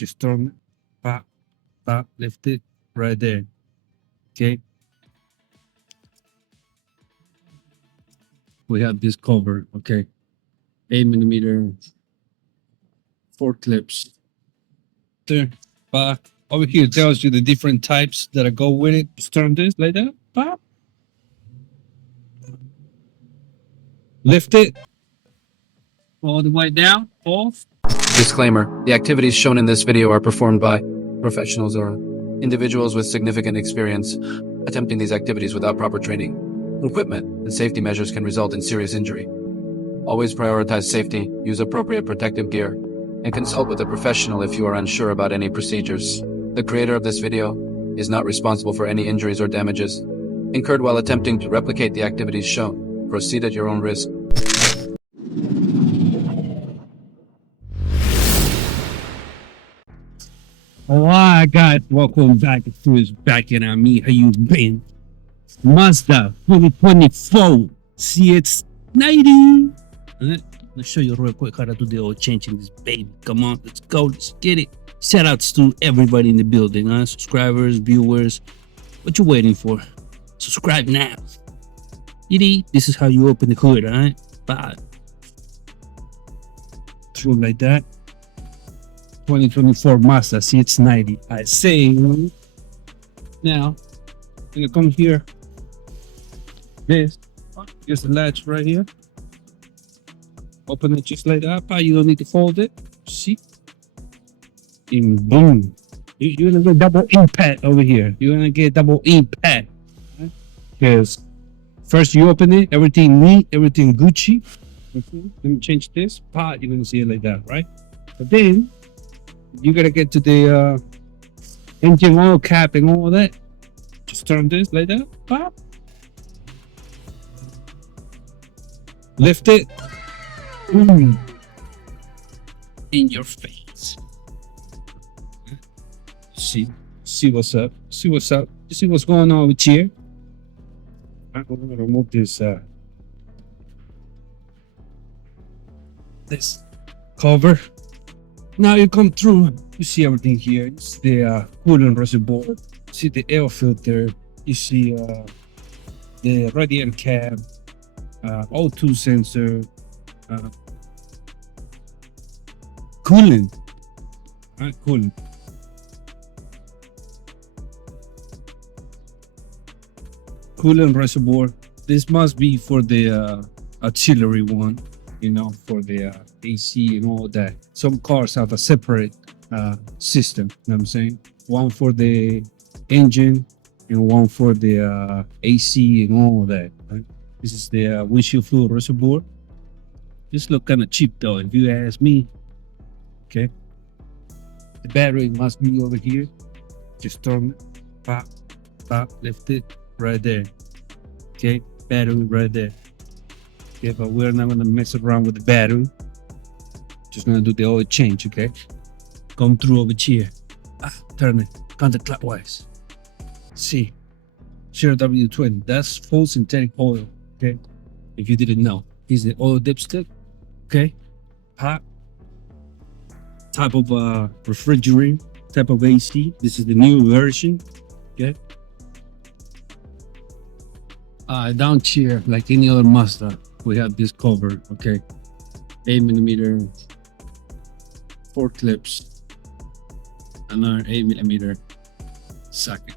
Just turn it, pop, pop, lift it right there. Okay. We have this cover. Okay. 8mm, 4 clips. There. Pop. Over here it tells you the different types that go with it. Just turn this like that. Pop. Lift it all the way down. Off. Disclaimer: the activities shown in this video are performed by professionals or individuals with significant experience. Attempting these activities without proper training, equipment, and safety measures can result in serious injury. Always prioritize safety, use appropriate protective gear, and consult with a professional if you are unsure about any procedures. The creator of this video is not responsible for any injuries or damages incurred while attempting to replicate the activities shown. Proceed at your own risk. Alright guys, welcome back to his back in on me. How you been? Mazda 2024 CX-90. Let's show you real quick how to do the old change in this baby. Come on, let's go, let's get it. Shout outs to everybody in the building, subscribers, viewers. What you waiting for? Subscribe now. This is how you open the hood, alright? Bye. Through like that. 2024 Mazda CX-90. I say now, you come here. This is the latch right here. Open it just like that. You don't need to fold it. See? And boom. You're gonna get double impact over here. You're gonna get double impact. Because first you open it, everything neat, everything Gucci. Let me change this. You're gonna see it like that, right? But then you gotta get to the engine oil cap and all that. Just turn this like that. Pop. Lift it. Boom. In your face. See what's up. See what's up. You see what's going on with here. I'm gonna remove this cover. Now you come through, you see everything here. It's the coolant reservoir. You see the air filter. You see the radiator cap, O2 sensor, coolant. Coolant. Coolant reservoir. This must be for the auxiliary one, for the AC and all that. Some cars have a separate system, you know what I'm saying? One for the engine and one for the AC and all that, right? This is the windshield fluid reservoir. This look kind of cheap though, if you ask me. Okay. The battery must be over here. Just turn it, pop, pop, lift it right there. Okay, battery right there. Okay, but we're not gonna mess around with the battery. Just gonna do the oil change, okay? Come through over here. Turn it counterclockwise. See, Share W20. That's full synthetic oil, okay? If you didn't know, here's the oil dipstick, okay? Hot type of refrigerant, type of AC. This is the new version, okay? Down here, like any other Mazda, we have this cover, okay? 8mm, 4 clips, another 8mm socket.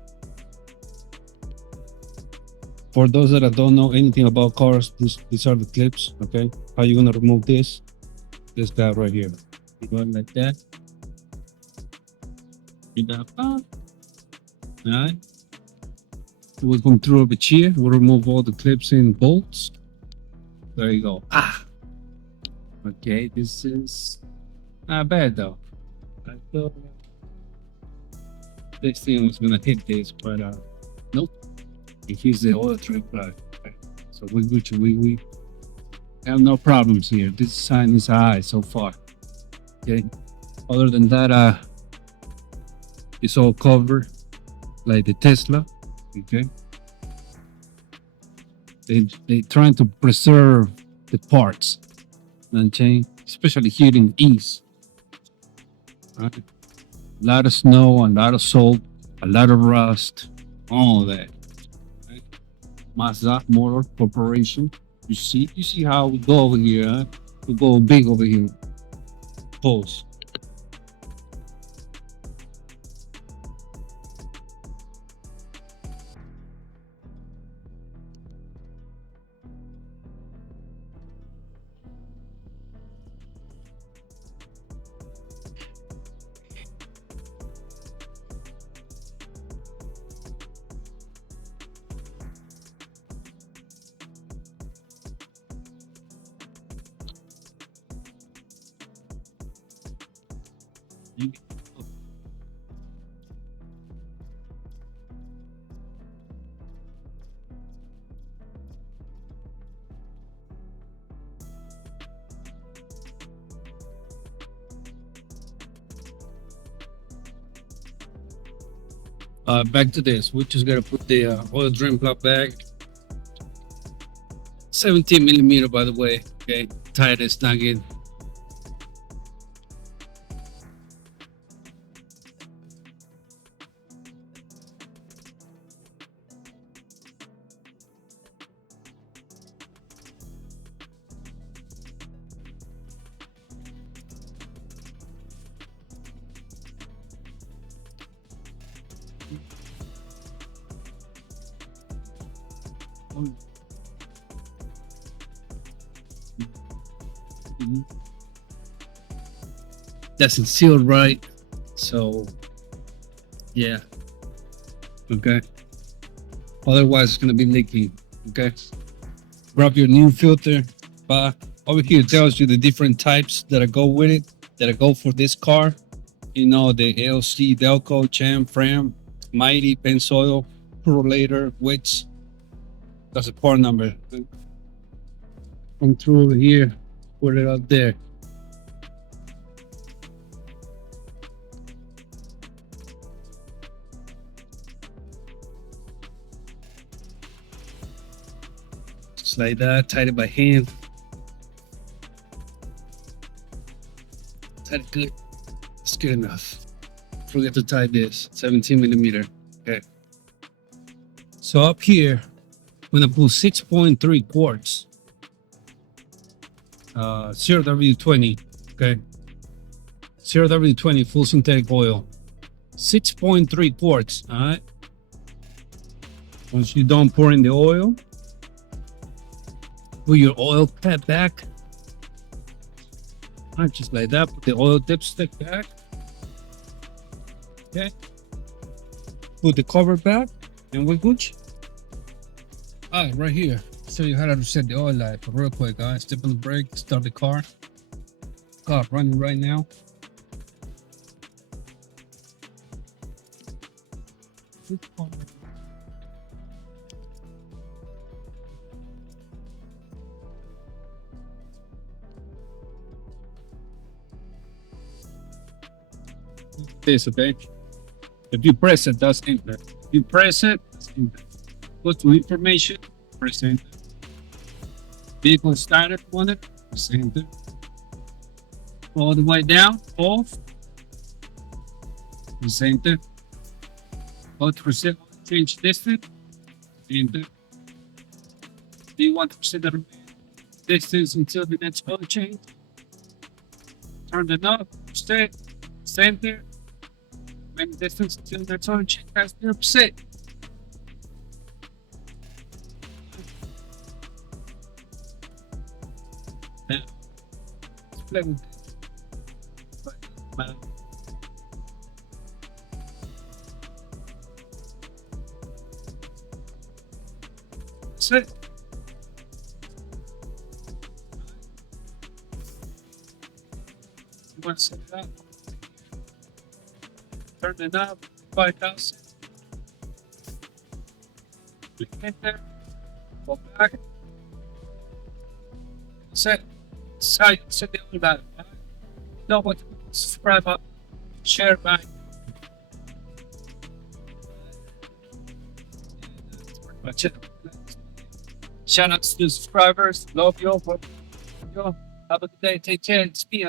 For those that don't know anything about cars, these are the clips, okay? How you gonna remove this? This guy right here. You go like that. You got all right. We'll come through over here. We'll remove all the clips and bolts. There you go. Okay, this is not bad though. I thought this thing was gonna hit this, but nope. Here's the oil trip plug. So we Gucci, we have no problems here. This sign is high so far. Okay. Other than that, it's all covered like the Tesla. Okay. They trying to preserve the parts, especially here in the east. Right. A lot of snow, a lot of salt, a lot of rust, all that. Right? Mazda Motor Corporation. You see how we go over here, huh? We go big over here. Pose. Back to this. We just gotta put the oil drain plug back. 17 millimeter, by the way. Okay, tightest nugget. Doesn't seal right, so yeah. Okay. Otherwise, it's gonna be leaking. Okay. Grab your new filter. Over here it tells you the different types that I go with it, that I go for this car. You know, the LC, Delco, Champ, Fram, Mighty, Pensoil, Purolator, Wits. That's a part number. Come through over here, put it out there. Just like that, tight it by hand. Tight it good. That's good enough. Forget to tie this, 17 millimeter. Okay. So up here, I'm gonna pull 6.3 quarts. 0W20, okay? 0W20 full synthetic oil. 6.3 quarts, all right? Once you're done pouring the oil, put your oil cap back. All right, just like that, put the oil dipstick back. Okay. Put the cover back, and we're good. All right, right here. Show you how to reset the oil light. But real quick, guys. Step on the brake, start the car. Car running right now. This, okay? If you press it, that's enter. If you press it, that's enter. Go to information, press enter. Vehicle started, wanted, press enter. All the way down, off, press enter. Go to reset, change distance, enter. Do you want to set the distance until the next oil change? Turn the knob, set, center. When the distance until the next oil change has 0%. Play with it. That's it. You want to set it up? Turn the knob, 5,000. Click enter. Go back. Set. Side, set the oil light. Don't want to subscribe up, share back. That's pretty much it. Shout out to the subscribers. Love you all. Have a good day. Take care. It's me.